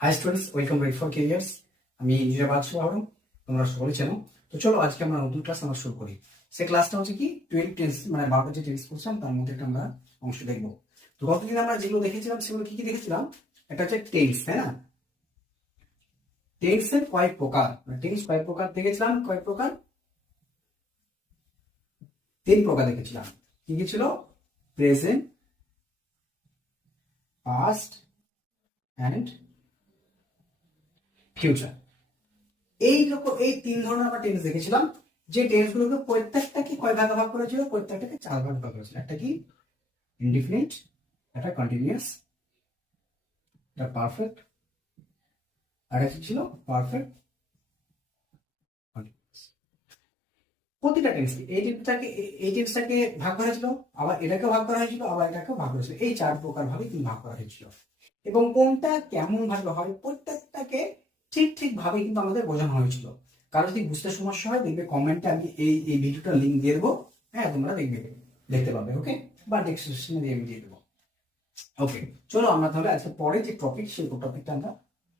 High students, welcome back for careers. আমি engineer বাদশাহ আহরম, তোমরা সকলে চেনো। তো চলো আজকে আমরা নতুন ক্লাস আমরা শুরু করি। সে ক্লাসটা হচ্ছে কি 12 টেন্স, মানে 12টা যে টেন্স করছিলাম তার মধ্যে একটা আমরা অংশ দেখবো। তো গতদিন আমরা যেগুলো দেখেছিলাম সেগুলো কি কি দেখেছিলাম? একটা হচ্ছে টেন্স, তাই না? টেন্সের কয়েক প্রকার, টেন্স কয়েক প্রকার দেখেছিলাম। কয়েক প্রকার? 3 প্রকার দেখেছিলাম। কি কি ছিল? Present, past and future. এই 3 ধরনের আমরা টেন্স দেখেছিলাম। যে টেন্স গুলোকে প্রত্যেকটাকে কয় ভাগে ভাগ করেছিল? প্রত্যেকটাকে 4 ভাগে ভাগ করেছিল। একটা কি ইনডিফিনিট, একটা কন্টিনিউয়াস, একটা পারফেক্ট, আর একটা ছিল পারফেক্ট কন্টিনিউয়াস। প্রতিটা টেন্স এই টেন্সটাকে ভাগ করা হয়েছিল, আবার এটাকে ভাগ করা হয়েছিল, আবার এটাকে ভাগ করা হয়েছিল। এই 4 প্রকার ভাবে কিন্তু ভাগ করা হয়েছিল। এবং কোনটা কেমন ভাবে হয় প্রত্যেকটাকে ঠিক ঠিক ভাবে কিন্তু আমাদের বোঝানো হয়েছিল। কারো যদি বুঝতে সমস্যা হয় দেখবে কমেন্টে আমি এই ভিডিওটা লিঙ্ক দিয়ে দেবো। হ্যাঁ, তোমরা দেখতে পাবে। ওকে, বা ডেসক্রিপশনে দিয়ে আমি দিয়ে দেবো। ওকে, চলো আমরা তাহলে আজকে পরে যে টপিক সেই টপিকটা আমরা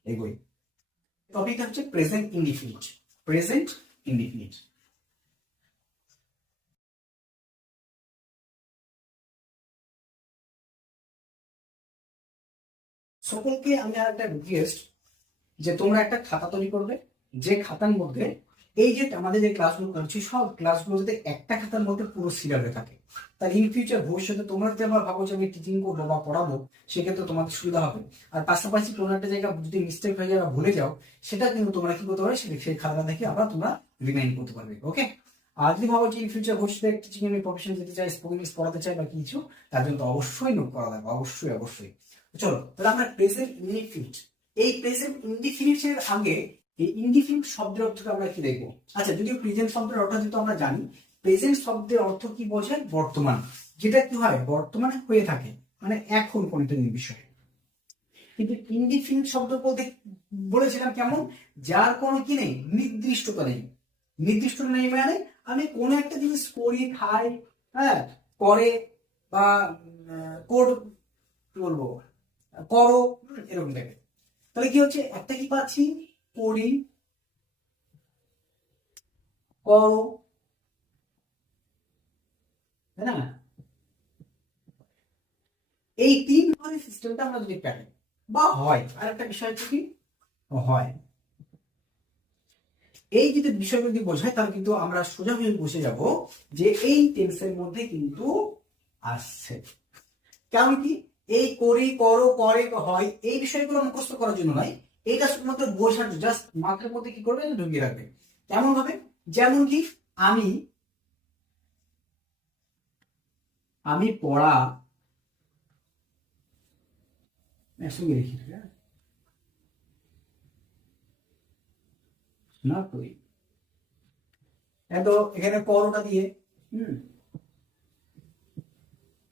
এগোই। টপিকটা হচ্ছে প্রেজেন্ট ইনডিফিনিট। Present indefinite. সকলকে আমি আর একটা রিকোয়েস্ট, যে তোমরা একটা খাতা তৈরি করবে। যে খাতার মধ্যে এই যে আমাদের যে ক্লাসগুলো করছি সব ক্লাসগুলো যাতে একটা খাতার মধ্যে পুরো সিরিয়ালে থাকে। তার ইন ফিউচার ভবিষ্যতে তোমরা যদি আবার ভাবো যে আমি টিচিং করবো বা পড়াবো, সেক্ষেত্রে তোমাদের সুবিধা হবে। আর পাশাপাশি কোনো একটা জায়গা যদি মিস্টেক হয়ে যায় বা ভুলে যাও, সেটা কিন্তু তোমরা কি করতে পারবে, সেই খাতাটা দেখে আবার তোমরা রিমাইন্ড করতে পারবে। ওকে, আর যদি ভাবো যে ইন ফিউচার ভবিষ্যতে টিচিং এর প্রফেশন যেতে চাই, স্পোকেন ইংলিশ পড়াতে চাই বা কিছু, তার জন্য তো অবশ্যই নোট করা লাগবে। অবশ্যই অবশ্যই। চলো তাহলে আমরা প্রেজেন্ট ইনডিফিনিট, এই প্রেজেন্ট ইনডিফিনিটের আগে এই ইনডিফিনিট শব্দের অর্থটা আমরা কি দেখবো। আচ্ছা, যদিও প্রেজেন্ট শব্দের অর্থ যেহেতু আমরা জানি, প্রেজেন্ট শব্দের অর্থ কি বোঝায়? বর্তমান, যেটা কি হয় বর্তমানে হয়ে থাকে, মানে এখন কোনো একটা বিষয়। কিন্তু ইনডিফিনিট শব্দ বলতে বলেছিলাম কেমন? যার কোনো কি নেই, নির্দিষ্টতা নেই। নির্দিষ্ট নেই মানে আমি কোনো একটা জিনিস করি, খাই, হ্যাঁ, করে, বা কোড, কি বলবো, করো, এরকম টাইপের। তাহলে কি হচ্ছে, একটা কি পাচ্ছি, করি, করো, তাই না? এই 3 ভাবে সিস্টেমটা আমরা যদি পাই বা হয়, আর একটা বিষয় হচ্ছে কি হয়, এই যদি বিষয়গুলো যদি বোঝায় তাহলে কিন্তু আমরা সোজাভাবে বুঝে যাব যে এই টেন্সের মধ্যে কিন্তু আসছে। কারণ কি, এই করি, করো, করে, হয়, এই বিষয়গুলো মুখস্থ করার জন্য নয়, এইটা শুধুমাত্র বোঝার, জাস্ট মাথার মধ্যে কি করবে, ঢুকিয়ে রাখবে। কেমন ভাবে? যেমন কি, আমি আমি পড়া একসঙ্গে রেখি না করি, এত এখানে করোটা দিয়ে, হুম,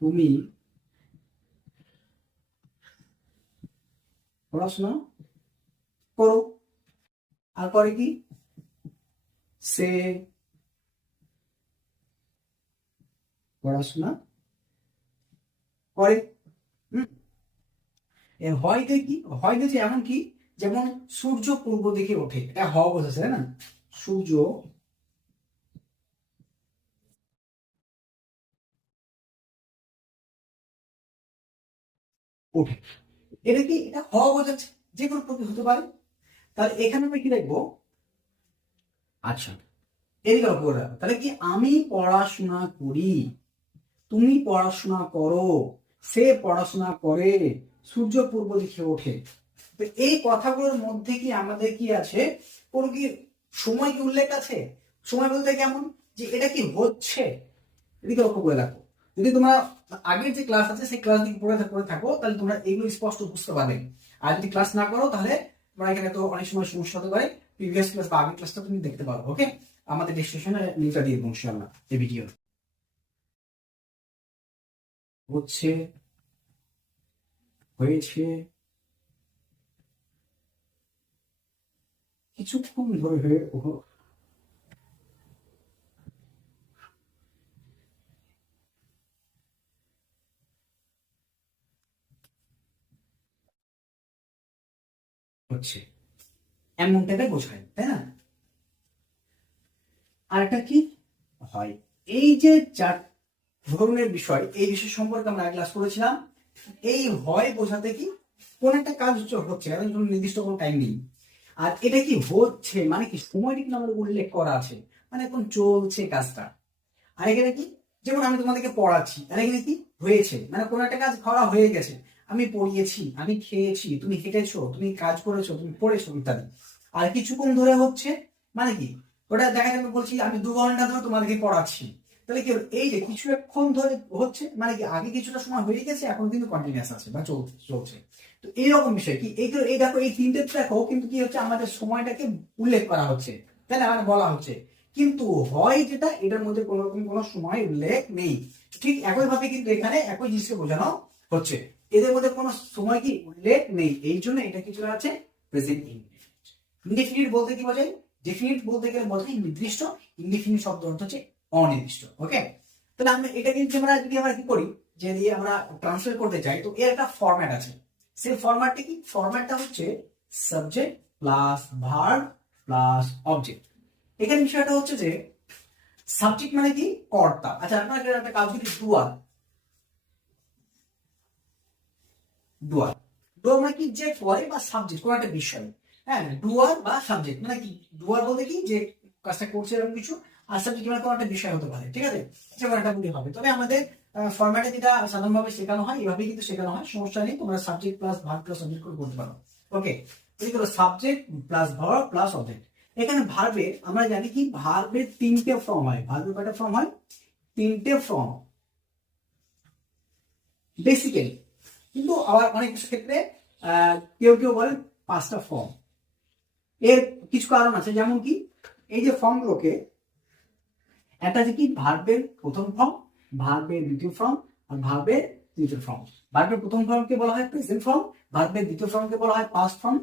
তুমি পড়াশোনা করো। আর পরে কি, সে পড়াশোনা করে। হুম, হয়তে কি, হয়তে যে এমন কি, যেমন সূর্য পূর্ব দিকে ওঠে, এটা হওয়া বোঝাচ্ছে, তাই না? সূর্য ওঠে, এটা কি, এটা হওয়া বোঝাচ্ছে, যে কোনো প্রতীক হতে পারে। তাহলে এখানে আমি কি দেখবো? আচ্ছা, এদিকে লক্ষ্য করে রাখো। তাহলে কি, আমি পড়াশোনা করি, তুমি পড়াশোনা করো, সে পড়াশোনা করে, সূর্য পূর্ব দিকে ওঠে। তো এই কথাগুলোর মধ্যে কি আমাদের কি আছে, কোন কি সময় কি উল্লেখ আছে? সময় বলতে কেমন, যে এটা কি হচ্ছে, এদিকে লক্ষ্য করে রাখো। যদি তোমরা আগের যে ক্লাস আছে সেই ক্লাস দিকে পড়ে থাকো, তাহলে তোমরা এগুলো স্পষ্ট বুঝতে পারবে। আর যদি ক্লাস না করো তাহলে তোমরা এখানে তো অনেক সময় সমস্যা হতে পারে। প্রিভিয়াস ক্লাস বা আগের ক্লাসটা তুমি দেখতে পারো। ওকে, আমাদের ডিসক্রিপশনে লিঙ্কটা দিয়ে দেবো ইনশাআল্লাহ এই ভিডিও। হচ্ছে, হয়েছে, কিছুক্ষণ ধরে হয়ে হচ্ছে, এমনটাকে বোঝায়, তাই না? আর একটা কি হয়, এই যে চার ধরনের বিষয়, এই বিষয় সম্পর্কে আমরা ক্লাস করেছিলাম। এই হয় বোঝাতে কি কোন একটা কাজ হচ্ছে, কারণ কোনো নির্দিষ্ট কোনো টাইম নেই, আর এটা কি হচ্ছে মানে কি সময়টা কিন্তু আমাদের উল্লেখ করা আছে, মানে এখন চলছে কাজটা। আর এখানে কি, যেমন আমি তোমাদেরকে পড়াচ্ছি, আর এখানে কি হয়েছে, মানে কোনো একটা কাজ করা হয়ে গেছে, আমি পড়িয়েছি, আমি খেয়েছি, তুমি হেঁটেছো, তুমি কাজ করেছো, তুমি পড়েছো ইত্যাদি। আর কিছুক্ষণ ধরে হচ্ছে মানে কি, ওটা দেখা যাবে বলছি আমি 2 ঘন্টা ধরে তোমাদেরকে পড়াচ্ছি, তাহলে কি হলো? এই যে কিছুক্ষণ ধরে হচ্ছে মানে কি আগে কিছুটা সময় হয়ে গেছে, এখন কিন্তু কন্টিনিউয়াস আছে বা চলছে চলছে। তো এইরকম বিষয় কি, এই দেখো এই তিনটে দেখো কিন্তু কি হচ্ছে, আমাদের সময়টাকে উল্লেখ করা হচ্ছে, তাই না, মানে বলা হচ্ছে। কিন্তু হয় যেটা, এটার মধ্যে কোনো রকম কোনো সময় উল্লেখ নেই। ঠিক একইভাবে কিন্তু এখানে একই জিনিসকে বোঝানো হচ্ছে, এদের মধ্যে কোনো সময় কি উল্লেখ নেই, এই জন্য এটা কি চলে আছে প্রেজেন্ট ইনডেফিনিট। ইনডেফিনিট বলতে কি বোঝায়? ডেফিনিট বলতে গেলে বোঝায় নির্দিষ্ট, ইনডেফিনিট শব্দ অর্থ হচ্ছে অনির্দিষ্ট। ওকে, তাহলে আমরা এটা কিন্তু যদি আমরা কি করি, যদি আমরা ট্রান্সলেট করতে চাই, তো এর একটা ফরম্যাট আছে। সেই ফরম্যাটটা কি? ফরম্যাটটা হচ্ছে subject plus verb plus object. এখানে বিষয়টা হচ্ছে যে সাবজেক্ট মানে কি কর্তা। আচ্ছা, আপনাকে একটা কাজ করি, ডুয়ার। ডুয়ার ডুয়ার মানে কি যে করে বা সাবজেক্ট কোন একটা বিষয়। হ্যাঁ, ডুয়ার বা সাবজেক্ট মানে কি, ডুয়ার বলতে কি যে কাজটা করছে এরকম কিছু, আর সাবজেক্ট মানে কোনো একটা বিষয় হতে পারে, ঠিক আছে, যেমন একটা বলি হবে। তবে আমাদের ফরম্যাটে যেটা সাধারণভাবে শেখানো হয় এভাবেই কিন্তু শেখানো হয়, সমস্যা নেই, তোমরা subject plus verb plus object করে করতে পারো। ওকে, এগুলো subject plus verb plus object. এখানে ভার্বের আমরা জানি কি, ভার্বের তিনটে ফর্ম হয়। ভার্বের কয়টা ফর্ম হয়? তিনটে ফর্ম বেসিক্যালি, কিন্তু আবার অনেক কিছু ক্ষেত্রে কেউ কেউ বলেন 5টা ফর্ম। এর কিছু কারণ আছে, যেমন কি এই যে ফর্মগুলোকে, একটা আছে কি ভার্বের প্রথম ফর্ম, ভার্বের দ্বিতীয় ফর্ম, আর ভার্বের তৃতীয় ফর্ম। ভার্বের প্রথম ফর্মকে বলা হয় প্রেজেন্ট ফর্ম, ভার্বের দ্বিতীয় ফর্মকে বলা হয় পাস্ট ফর্ম,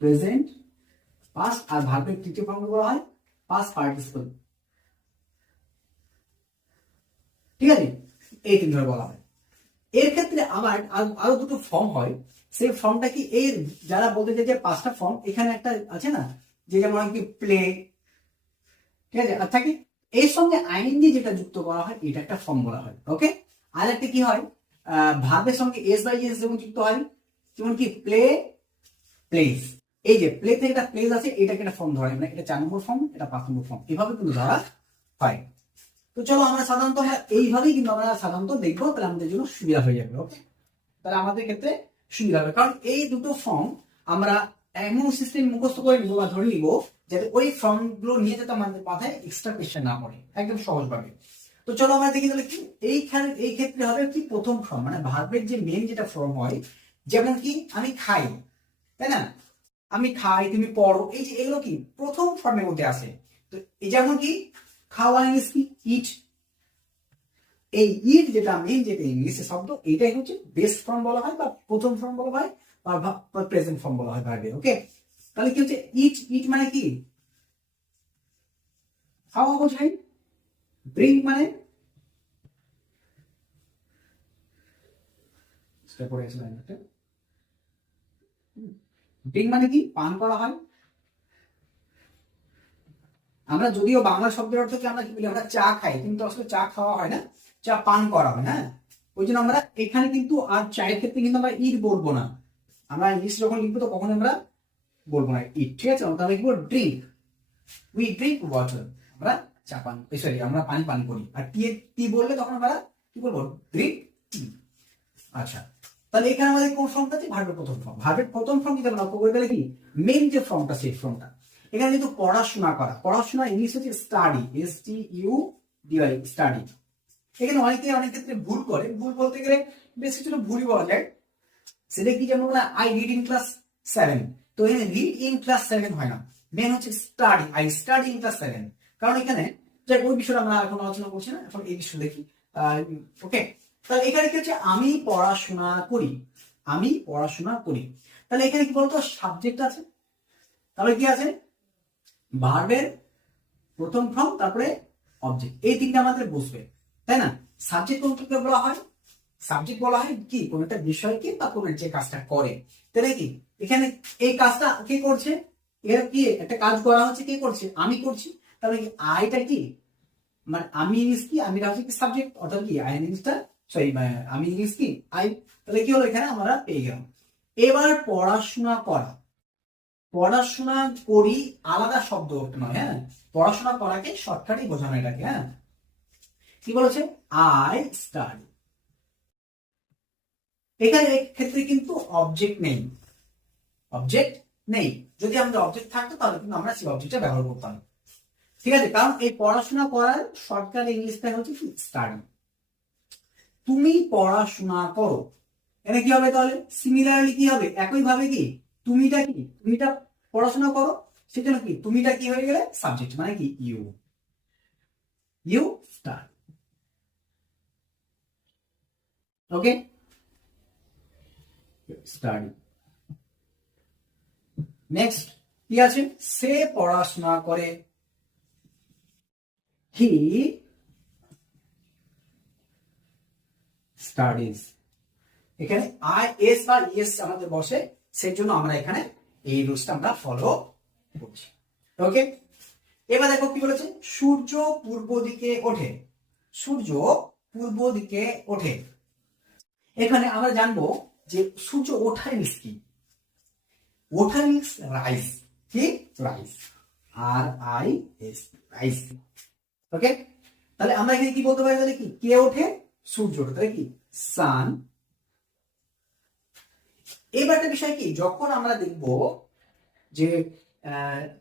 প্রেজেন্ট পাস্ট, আর ভার্বের তৃতীয় ফর্মকে বলা হয় পাস্ট পার্টিসিপল। ঠিক আছে, এই তিনভাবে বলা হয়। এর ক্ষেত্রে আবার আরো দুটো ফর্ম হয়। সেই ফর্মটা কি, এর যারা বলতে চাই যে 5টা ফর্ম, এখানে একটা আছে না, যে যেমন কি প্লে, ঠিক আছে, আর থাকে এর সঙ্গে আইএনজি যেটা যুক্ত করা হয়, এটা একটা ফর্ম বলা হয়। ওকে, আর একটা কি হয়, ভার্বের সঙ্গে এস বাই এস যেমন যুক্ত হয়, যেমন কি প্লে প্লেস। এই যে প্লে থেকে একটা প্লেস আছে, এটাকে একটা ফর্ম ধরা হয়, মানে এটা 4 নম্বর ফর্ম, এটা 5 নম্বর ফর্ম, এভাবে কিন্তু ধরা হয়। তো চলো আমরা সাধারণত এইভাবেই কিন্তু আমরা সাধারণত দেখবো, তাহলে আমাদের জন্য সুবিধা হয়ে যাবে। ওকে, তাহলে আমাদের ক্ষেত্রে সুবিধা হবে, কারণ এই দুটো ফর্ম আমরা এমন সিস্টেম মুখস্থ করে নিবো বা ধরে নিবো যাতে ওই ফর্ম গুলো নিয়ে যাতে আমাদের মাথায় এক্সট্রা কোয়েশ্চেন না পড়ে, একদম সহজভাবে। তো চলো আমরা দেখি তাহলে কি এই ক্ষেত্রে হবে কি, প্রথম ফর্ম মানে ভার্বের যে মেন যেটা ফর্ম হয়, যেমন কি আমি খাই, তাই না, আমি খাই, তুমি পড়ো, এই যে এগুলো কি প্রথম ফর্মের মধ্যে আসে। তো এই যেমন কি খাওয়া ইংলিশ কি ইট, এই ইট যেটা মেইন যেটা ইংলিশে শব্দ, এটাই হচ্ছে বেস্ট ফর্ম বলা হয় বা প্রথম ফর্ম বলা হয় বা প্রেজেন্ট ফর্ম বলা হয় ভার্বের। ওকে, তাহলে কি হচ্ছে ইট, ইট মানে কি খাওয়া বোঝায়, ড্রিঙ্ক মানে ড্রিঙ্ক মানে কি পান করা হয়। আমরা যদিও বাংলা শব্দের অর্থ কি আমরা কি বলি, আমরা চা খাই, কিন্তু আসলে চা খাওয়া হয় না, চা পান করা হয়। হ্যাঁ, ওই জন্য আমরা এখানে কিন্তু আর চায়ের ক্ষেত্রে কিন্তু আমরা ইট বলবো না, আমরা ইংলিশ যখন লিখবো তো কখন আমরা বলবো না ইট, ঠিক আছে, তাহলে কি বলবো ড্রিঙ্ক, উই ড্রিঙ্ক ওয়াটার, আমরা চা পান, সরি আমরা পানি পান করি। আর টি বললে তখন আমরা কি বলবো, ড্রিঙ্ক টি। আচ্ছা, তাহলে এখানে আমাদের কোন ফর্মটা আছে, ভার্বের প্রথম ফর্ম। ভার্বের প্রথম ফর্ম যদি আমরা লক্ষ্য করে গেলে কি মেন যে ফর্মটা, সেই ফর্মটা এখানে কিন্তু পড়াশোনা করা, পড়াশোনা ইংলিশ হচ্ছে স্টাডি, STUDY, স্টাডি। এখানে অনেকে অনেক ক্ষেত্রে ভুল করে, ভুল বলতে গেলে বেশ কিছু ভুলই বলা যায়। সেটা কি, যেমন আই রিড ইন ক্লাস 7, তো এখানে রিড ইন ক্লাস 7 হয় না, মেন হচ্ছে study, I study in class 7। কারণ এখানে যে ওই বিষয়টা আমরা এখন আলোচনা করছি না, এখন এই বিষয় দেখি। ওকে, তাহলে এখানে কি হচ্ছে, আমি পড়াশোনা করি, আমি পড়াশোনা করি। তাহলে এখানে কি বলতো, সাবজেক্ট আছে, তাহলে কি আছে ভার্বের প্রথম ফর্ম, তারপরে অবজেক্ট, এই তিনটা আমাদের বুঝবে, তাই না। সাবজেক্ট কোনটাকে বলা হয়, সাবজেক্ট বলা হয় কি কোন একটা বিষয়কে বা কোন যে কাজটা করে, তাই নাকি? এখানে এই কাজটা কে করছে, এর কি একটা কাজ করা হচ্ছে, কে করছে, আমি করছি। তাহলে কি আইটা কি, মানে আমি ইংলিশ কি, আমি হচ্ছে কি সাবজেক্ট, অর্থাৎ কি আই ইংলিশটা, সরি আমি ইংলিশ কি আই। তাহলে কি হলো, এখানে আমরা পেয়ে গেলাম। এবার পড়াশোনা করা, পড়াশোনা করি আলাদা শব্দ নয়, হ্যাঁ, পড়াশোনা করাকে শর্টকাটই বোঝানো এটাকে, হ্যাঁ। কি বলেছে, আই স্টাডি। এখানে ক্ষেত্রে কিন্তু অবজেক্ট নেই, অবজেক্ট নেই। যদি আমাদের অবজেক্ট থাকতো তাহলে কিন্তু আমরা সেই অবজেক্টটা ব্যবহার করতাম, ঠিক আছে? কারণ এই পড়াশোনা করার শর্টকাট ইংলিশটা হচ্ছে কি স্টাডি। তুমি পড়াশোনা করো, এখানে কি হবে তাহলে, সিমিলারলি কি হবে, একই ভাবে কি তুমিটা কি, তুমিটা পড়াশোনা করো, সেজন্য কি তুমিটা কি হয়ে গেলে সাবজেক্ট, মানে কি you, you study. Okay, study. Next কি আছে, সে পড়াশোনা করে, হি স্টাডিজ। এখানে আই এস বা ইএস আমাদের বসে, সেই জন্য আমরা এখানে এই রুলসটা আমরা ফলো করছি। ওকে, এবার দেখো কি বলেছে, সূর্য পূর্ব দিকে ওঠে, সূর্য পূর্ব দিকে ওঠে। এখানে আমরা জানবো যে সূর্য ওঠার মিন্স কি, ওঠার মিন্স রাইজ, কি রাইজ, আর আই এস, রাইজ। ওকে, তাহলে আমরা এখানে কি বলতে পারি, তাহলে কি কে ওঠে, সূর্য ওঠে, তাহলে কি সান। এবার একটা বিষয় কি, যখন আমরা দেখব যে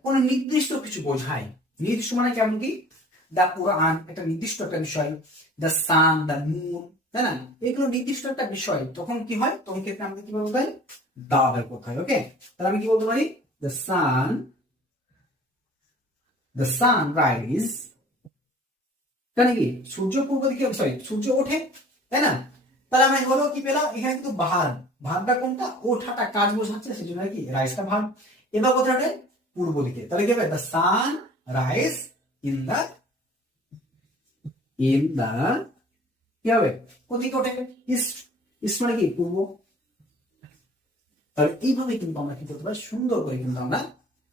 কোন নির্দিষ্ট কিছু বোঝায়, নির্দিষ্ট মানে কেমন কি, দা কোরআন একটা নির্দিষ্ট একটা বিষয়, দা সান, দা মুন, তাই না, এগুলো নির্দিষ্ট একটা বিষয়, তখন কি হয়, তখন ক্ষেত্রে আমাদের কি বলতে পারি, দা ব্যবহার করতে হয়। ওকে, তাহলে আমি কি বলতে পারি, the sun, the sun rise, কেন কি সূর্য পূর্ব দিকে, সরি সূর্য ওঠে, তাই না? তাহলে আমরা হলো কি পেলাম, এখানে কিন্তু ভার্ব, ভার্বটা কোনটা, ওঠাটা কাজ বোঝাচ্ছে, সেজন্য কি রাইজটা ভার্ব। এবার কোথায় ওঠে, পূর্ব দিকে, তাহলে কি হবে, the sun rise in the, in the, কি হবে, কোন দিকে ওঠে, ইস্ট, ইস্ট মানে কি পূর্ব। তাহলে এইভাবে কিন্তু আমরা কি করতে পারি, সুন্দর করে কিন্তু আমরা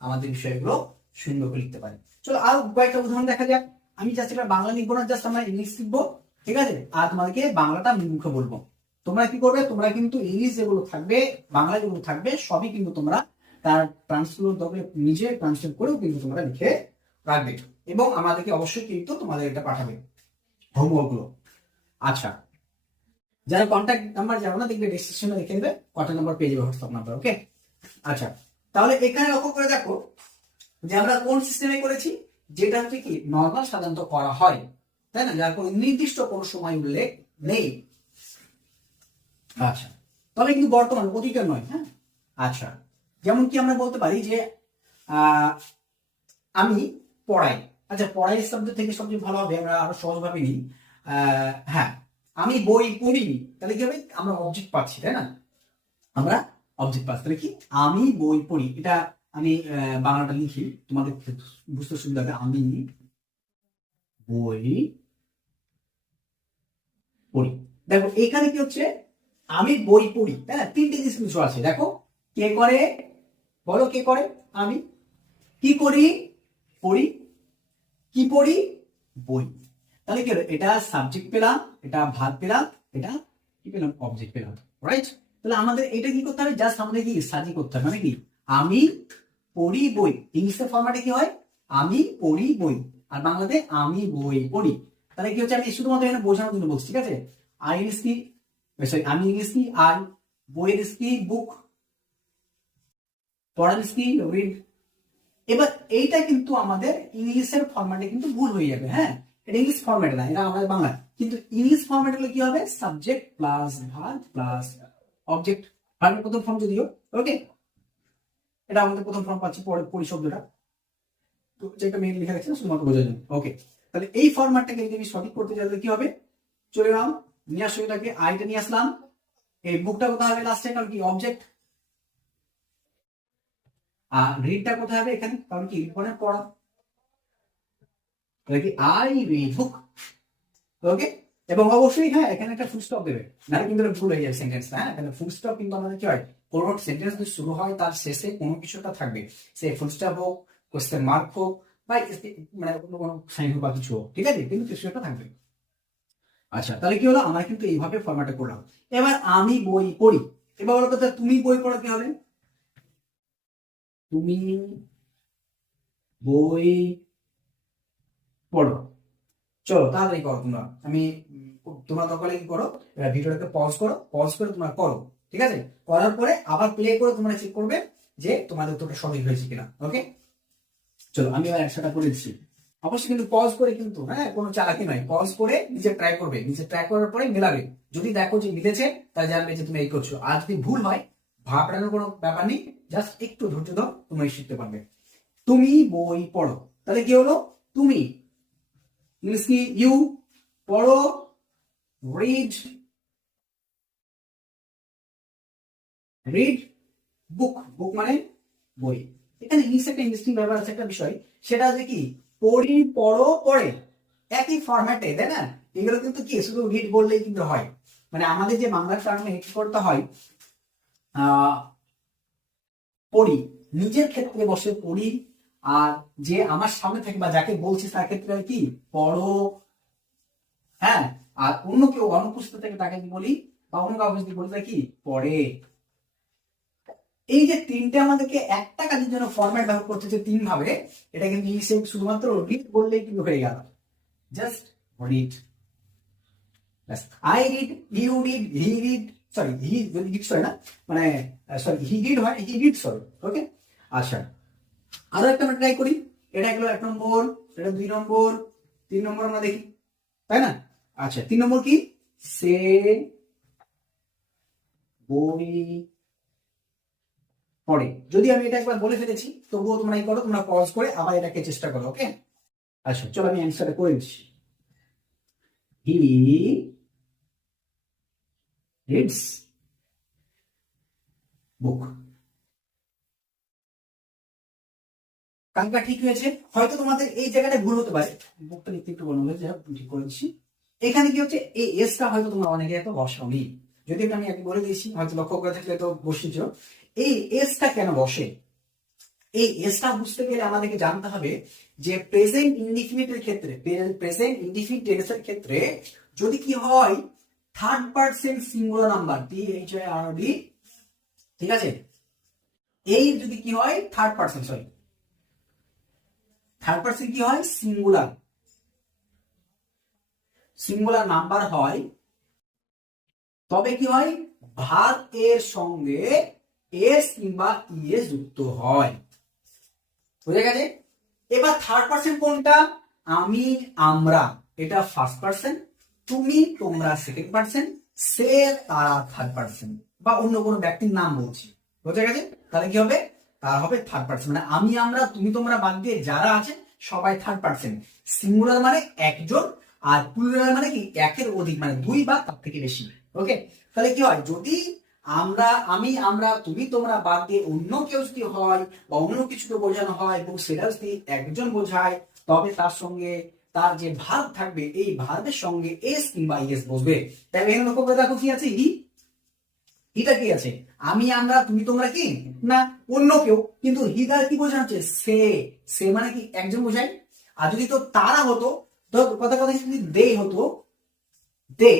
আমাদের বিষয়গুলো সুন্দর করে লিখতে পারি। চলো আর কয়েকটা উদাহরণ দেখা যাক। আমি জাস্ট এটা বাংলা লিখবো না, জাস্ট আমরা ইংলিশ লিখবো, ঠিক আছে? আর তোমাদেরকে বাংলাটা মুখে বলবো। তোমরা কি করবে, তোমরা কিন্তু ইংলিশ যেগুলো থাকবে, বাংলা যেগুলো থাকবে, সবই কিন্তু তোমরা তার ট্রান্সলেট তবে নিজে ট্রান্সলেট করেও কিন্তু তোমরা লিখে রাখবে, এবং আমাদেরকে অবশ্যই কিন্তু তোমাদের এটা পাঠাবে হোমওয়ার্ক গুলো। আচ্ছা, যারা কন্ট্যাক্ট নাম্বার যাবো না, দেখবে ডেসক্রিপশনে লিখে দেবে, কন্ট্যাক্ট নাম্বার পেয়ে যাবে, হোয়াটসঅ্যাপ নাম্বার। ওকে, আচ্ছা, তাহলে এখানে লক্ষ্য করে দেখো যে আমরা কোন সিস্টেমে করেছি, যেটা হচ্ছে কি নর্মাল সাধারণত করা হয়, তাই না, যার কোনো নির্দিষ্ট কোনো সময় উল্লেখ নেই। আচ্ছা, তাহলে কিন্তু বর্তমান অতীতের নয়, হ্যাঁ। আচ্ছা, যেমন কি আমরা বলতে পারি যে আমি পড়াই। আচ্ছা, পড়াই শব্দ থেকে সবচেয়ে ভালো হবে, আমরা আরো সহজভাবে নিই। হ্যাঁ, আমি বই পড়ি, তাহলে কি হবে, আমরা অবজেক্ট পাচ্ছি, তাই না, আমরা অবজেক্ট পাচ্ছি। তাহলে কি আমি বই পড়ি, এটা আমি বাংলাটা লিখি তোমাদের বুঝতে সুবিধা হবে, আমি বই পড়ি। দেখো এখানে কি হচ্ছে, আমি বই পড়ি, তাই না, তিনটে জিনিস কিছু আছে, দেখো কে করে, বলো কে করে, আমি, কি করি, পড়ি, কি পড়ি, বই। তাহলে কি হলো, এটা সাবজেক্ট পেলাম, এটা ভার্ব পেলাম, এটা কি পেলাম, অবজেক্ট পেলাম, রাইট? তাহলে আমাদের এটা কি করতে হবে, জাস্ট আমাদের কি সাজি করতে হবে, মানে কি আমি পড়ি বই, ইংলিশের ফরম্যাটে কি হয়, আমি পড়ি বই, আর বাংলাতে আমি বই পড়ি। তাহলে কি হচ্ছে, আমি শুধুমাত্র এখানে বোঝানোর জন্য বলছি, ঠিক আছে? আই ইংলিশ কি, সরি আমি ইংলিশ কি আই, বইয়ের কি বুক, পড়ার কি রিড। এবার এইটা কিন্তু আমাদের ইংলিশের ফরম্যাটে কিন্তু ভুল হয়ে যাবে, হ্যাঁ, এটা ইংলিশ ফরম্যাটে না, এটা আমাদের বাংলা। কিন্তু ইংলিশ ফরম্যাট হলে কি হবে, subject plus verb plus object, ভার্বের প্রথম ফর্ম যদিও। ওকে, এটা আমাদের প্রথম ফর্ম পাচ্ছি, পড়ি শব্দটা, তো যেটা মেইন লেখা আছে শুধুমাত্র বোঝার জন্য। ওকে, তাহলে এই ফরম্যাটটাকে যদি আমি সঠিক করতে চাই তাহলে কি হবে, চলে এলাম, নিয়ে আসো এটাকে, আইটা নিয়ে আসলাম, এই বুকটা কোথায় হবে লাস্টে, কারণ কি অবজেক্ট, আর রিডটা কোথায় হবে এখানে, কারণ কি মানে পড়া, তাহলে কি আই রিড বুক। ওকে, এবং অবশ্যই হ্যাঁ এখানে একটা ফুল স্টপ দেবে, নাহলে কিন্তু এটা ভুল হয়ে যাবে সেন্টেন্সটা। হ্যাঁ এখানে ফুল স্টপ কিন্তু আমাদের কি হয়, কোনো সেন্টেন্স যদি শুরু হয় তার শেষে কোনো কিছুটা থাকবে, সে ফুল স্টপ হোক, কোশ্চেন মার্ক হোক, বা মানে কোনো সাইন হোক বা কিছু হোক, ঠিক আছে, কিন্তু কিছু একটা থাকবে। আচ্ছা তাহলে কি হলো, আমরা কিন্তু এইভাবে ফরম্যাটে করলাম। এবার আমি বই পড়ি, এবার বলো তো তুমি বই পড়ো কি হবে, তুমি বই পড়ো। চলো তাড়াতাড়ি করো তোমরা, আমি তোমরা তখন কি করো, ভিডিওটাকে পজ করো, পজ করে তোমরা করো, ঠিক আছে, করার পরে আবার প্লে করে তোমরা চেক করবে যে তোমাদের উত্তরটা সঠিক হয়েছে কিনা। ওকে চলো আমি এবার একসাথে করে দিচ্ছি। অবশ্যই কিন্তু পজ করে, কিন্তু হ্যাঁ কোনো চালাকি নয়, পজ করে নিজে ট্রাই করবে, নিজে ট্রাই করার পরে মেলাবে, যদি দেখো যে মিলেছে তাহলে জানবে যে তুমি এই করছো, আর যদি ভুল হয় ভাবনার কোনো ব্যাপার নেই, জাস্ট একটু ধৈর্য ধরো, তোমরা শিখতে পারবে। তুমি বই পড়ো, তাহলে কি হলো, তুমি মিনস কি ইউ, পড়ো রিড, রিড বুক, বুক মানে বই। এখানে ইংলিশে একটা ইন্টারেস্টিং ব্যাপার আছে, একটা বিষয়, সেটা হচ্ছে কি পড়ি, পড়ো, পড়ে, একই ফরম্যাটে, তাই না? এগুলো কিন্তু কি শুধু রিড বললেই কিন্তু হয়, মানে আমাদের যে বাংলা টার্মে কি করতে হয়, পড়ি নিজের ক্ষেত্রে বসে পড়ি, আর যে আমার সামনে থাকে বা যাকে বলছি তার ক্ষেত্রে হয় কি পড়ো, হ্যাঁ, আর অন্য কেউ অনুপস্থিত থেকে তাকে কি বলি, বা অন্য কাউকে যদি বলি তাকে কি পড়ে। এই যে তিনটে আমাদেরকে একটা কাজের জন্য ফরম্যাট ব্যবহার করতে হচ্ছে তিন ভাবে, এটা কিন্তু ইংলিশে শুধুমাত্র রিড বললেই কিন্তু হয়ে গেল, just read, I read, you read, he read, sorry he read, sorry না, মানে সরি হি রিড হয়, হি রিড, সরি। ওকে আচ্ছা আরো একটা আমরা ট্রাই করি, এটা গেল 1 নম্বর, এটা 2 নম্বর, 3 নম্বর আমরা দেখি, তাই না? আচ্ছা 3 নম্বর কি, সে বই পড়ে। যদি আমি এটা একবার বলে ফেলেছি তবুও তোমরা কি করো, তোমরা পজ করে আবার এটাকে চেষ্টা করো। ওকে আচ্ছা চলো আমি অ্যান্সারটা করে দিচ্ছি, হি রিডস বুক। কাঙ্কা ঠিক হয়েছে, হয়তো তোমাদের এই জায়গাটা ভুল হতে পারে, বুকটা লিখতে একটু বলবো, যাই হোক ঠিক করে দিচ্ছি। এখানে কি হচ্ছে, এই এসটা হয়তো তোমরা অনেকে এত বসাওনি, যদি আমি আগে বলে দিয়েছি, হয়তো লক্ষ্য করে থাকলে তো বসিয়েছ। এই এসটা কেন বসে, এই এসটা বুঝতে গেলে আমাদেরকে জানতে হবে যে প্রেজেন্ট ইনডিফিনিটের ক্ষেত্রে, প্রেজেন্ট ইনডিফিনিট টেন্সের ক্ষেত্রে যদি কি হয় third person singular number, THIRD, ঠিক আছে, এই যদি কি হয় third person, sorry third person কি হয় সিঙ্গুলার, সিঙ্গুলার নাম্বার হয়, তবে কি হয় ভার্ব এর সঙ্গে এস কিংবা ইএস যুক্ত হয়, বুঝে গেছে? এবার থার্ড পারসন কোনটা, আমি, আমরা, এটা ফার্স্ট পারসন, তুমি, তোমরা সেকেন্ড পারসন, সে, তারা থার্ড পারসন, বা অন্য কোনো ব্যক্তির নাম বলছি, বুঝে গেছে? তাহলে কি হবে, তারা হবে থার্ড পারসন, মানে আমি, আমরা, তুমি, তোমরা বাদ দিয়ে যারা আছে সবাই থার্ড পারসন। সিঙ্গুলার মানে একজন, আর প্লুরাল মানে কি একের অধিক, মানে দুই বা তার থেকে বেশি। ওকে তাহলে কি হয়, যদি আমরা, আমি, আমরা, তুমি, তোমরা বাদ দিয়ে অন্য কেউ যদি হয় বা অন্য কিছুকে বোঝানো হয় এবং সেটা যদি একজন বোঝায়, তবে তার সঙ্গে তার যে ভার্ব থাকবে এই ভার্বের সঙ্গে এস কিংবা ইএস বসবে। তাই এখানে লক্ষ্য করে দেখো কি আছে, হি, হিটা কি আছে, আমি, আমরা, তুমি, তোমরা কি না অন্য কেউ, কিন্তু হি দ্বারা কি বোঝানো হচ্ছে সে, সে মানে কি একজন বোঝায়। আর যদি তো তারা হতো, তো কথা কথা যদি দে হতো, দে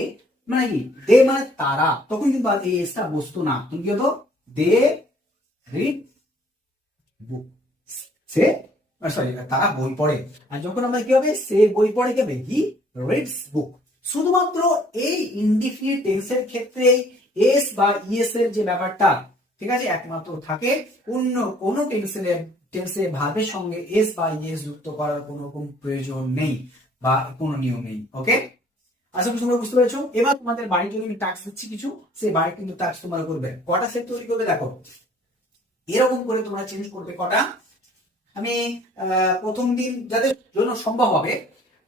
মানে কি, দে মানে তারা, তখন কিন্তু আর এই এসটা বসতো না, তখন কি হতো দে রিড বুক, সে সরি তারা বই পড়ে। আর যখন আমরা কি হবে সে বই পড়ে, কি হবে হি রিডস বুক। শুধুমাত্র এই ইনডিফিনিট টেন্সের ক্ষেত্রে এস বা ইএস এর যে ব্যাপারটা, ঠিক আছে, একমাত্র থাকে, অন্য কোন টেন্সে ভার্বের সঙ্গে এস বা ইএস যুক্ত করার কোনো রকম প্রয়োজন নেই বা কোনো নিয়ম নেই। ওকে আশা করি তোমরা বুঝতে পেরেছো। এবার তোমাদের বাড়ির জন্য আমি টাস্ক দিচ্ছি কিছু, সেই বাড়ি কিন্তু টাস্ক তোমরা করবে, কটা সেট তৈরি করবে দেখো, এরকম করে তোমরা চেঞ্জ করবে কটা, আমি প্রথম দিন যাদের জন্য সম্ভব হবে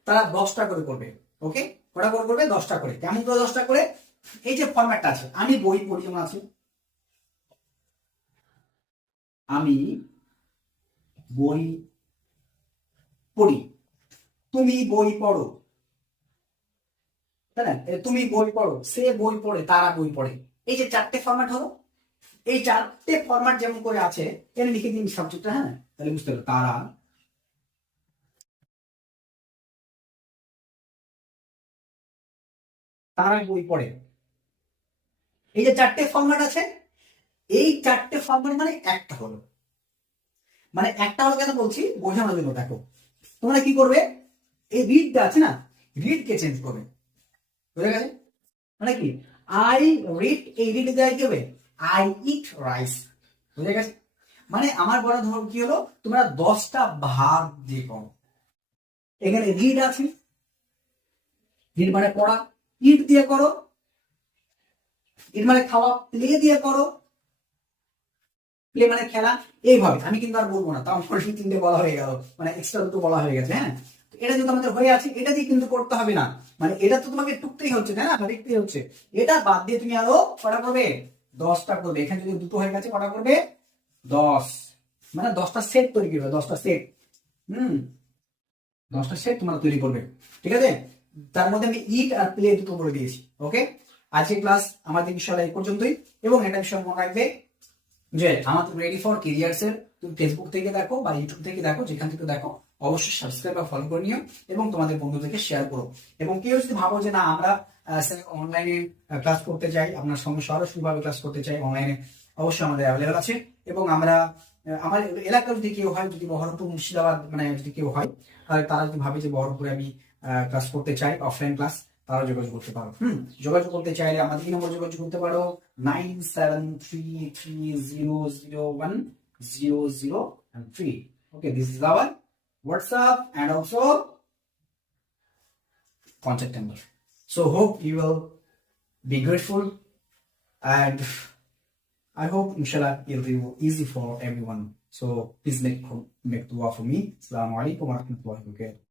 তারা 10টা করে করবে। ওকে কটা করে করবে, 10টা করে। কেমন করে 10টা করে, এই যে ফরম্যাটটা আছে, আমি বই পড়ি যেমন আছে, আমি বই পড়ি, তুমি বই পড়ো, তাই না? তুমি বই পড়ো, সে বই পড়ে, তারা বই পড়ে। এই যে চারটে ফরম্যাট হলো, এই চারটে ফরম্যাট যেমন করে আছে এখানে লিখে দিন সাবজেক্টটা, হ্যাঁ, তাহলে বুঝতে পারো তারা বই পড়ে। এই যে চারটে ফরম্যাট আছে, এই চারটে ফরম্যাট মানে একটা হলো, মানে একটা হলো কেন বলছি বোঝানোর জন্য। দেখো তোমরা কি করবে, এই রিডটা আছে না, রিডকে চেঞ্জ করবে, বুঝে গেছে? মানে কি, আই রিড, এই রিড দেয় কি হবে, আই ইট রাইস, বুঝে গেছে? মানে আমার বড় ধর কি হলো, তোমরা 10টা ভাগ দিয়ে করো। এখানে রিড আছে, রিড মানে পড়া, ইট দিয়ে করো, ইট মানে খাওয়া, প্লে দিয়ে করো, প্লে মানে খেলা। এইভাবে আমি কিন্তু আর বলবো না, তাও আমার 3টে বলা হয়ে গেল, মানে এক্সট্রা দুটো বলা হয়ে গেছে। হ্যাঁ, তো এটা যদি আমাদের হয়ে আছে, এটা দিয়ে কিন্তু করতে হবে না, মানে এটা তো তোমাকে টুকতেই হচ্ছে, তাই না, দেখতেই হচ্ছে। এটা বাদ দিয়ে তুমি আরো কটা করবে, 10টা করবে। এখানে যদি দুটো হয়ে গেছে, কটা করবে, 10, মানে 10টা সেট তৈরি করবে, 10টা সেট। হুম, 10টা সেট তোমরা তৈরি করবে, ঠিক আছে? তার মধ্যে আমি ইট আর প্লে দুটো বলে দিয়েছি। ওকে, আজকে ক্লাস আমাদের বিষয়টা এই পর্যন্তই। এবং একটা বিষয় মনে রাখবে যে আমাদের রেডি ফর কেরিয়ার্স এর তুমি ফেসবুক থেকে দেখো বা ইউটিউব থেকে দেখো, যেখান থেকে দেখো, অবশ্যই সাবস্ক্রাইব বা ফলো করে নিও এবং তোমাদের বন্ধুদেরকে শেয়ার করো। এবং কেউ যদি ভাবো যে না আমরা অনলাইনে ক্লাস করতে চাই, আপনার সঙ্গে সরাসরি ভাবে ক্লাস করতে চাই অনলাইনে, অবশ্যই আমাদের অ্যাভেলেবল আছে। এবং আমরা আমার এলাকার যদি কেউ হয়, যদি বহরমপুর মুর্শিদাবাদ মানে যদি কেউ হয়, তাহলে তারা যদি ভাবে যে বহরমপুরে আমি ক্লাস করতে চাই, অফলাইন ক্লাস, তারা যোগাযোগ করতে পারো। যোগাযোগ করতে চাইলে আমাদের কি নম্বর যোগাযোগ করতে পারো, 9733010003. Okay, this is our WhatsApp and also contact number. So hope you will be grateful, and I hope inshallah it'll be easy for everyone. So please make dua for me. Assalamu alaikum wa rahmatullahi wa barakatuh.